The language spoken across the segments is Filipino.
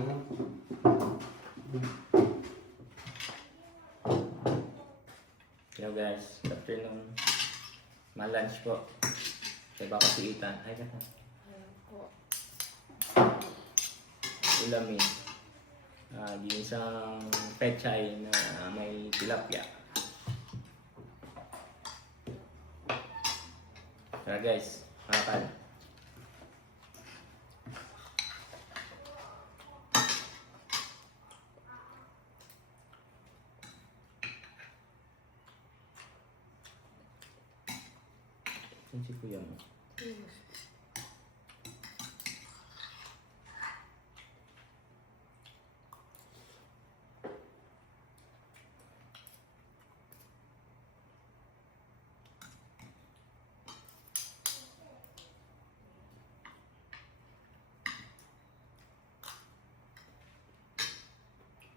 Hello guys, good afternoon. Ma-lunch po. Sa iba kasi itan. Ay, gata. Ulamin. Ginisang pechay na may tilapia. Tara guys, makakal. Saan si kuya mo?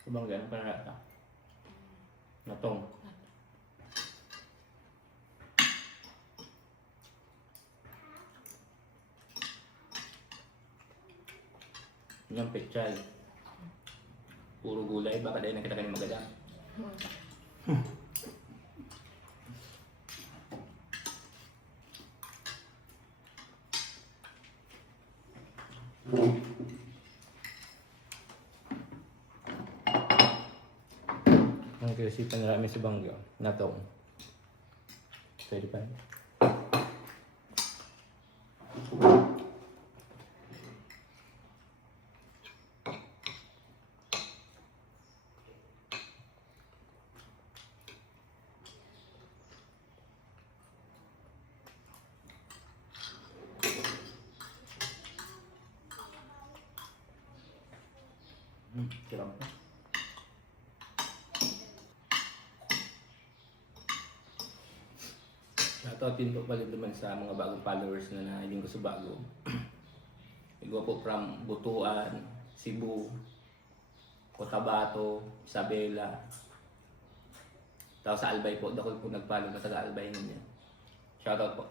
Ibang ganun pa narata. Natong. Yung pechay. Puro gulay, baka dahil nakita ka ni maganda. Ang kirisipan na rami sa bangyo. Natong. Pwede pa. Sarap pa. Shoutout po pala naman sa mga bagong followers na nahiling ko sa bago. Igo po from Butuan, Cebu, Cotabato, Isabela. Tapos sa Albay po, dako po nag-follow na taga Albay ninyo. Shoutout po.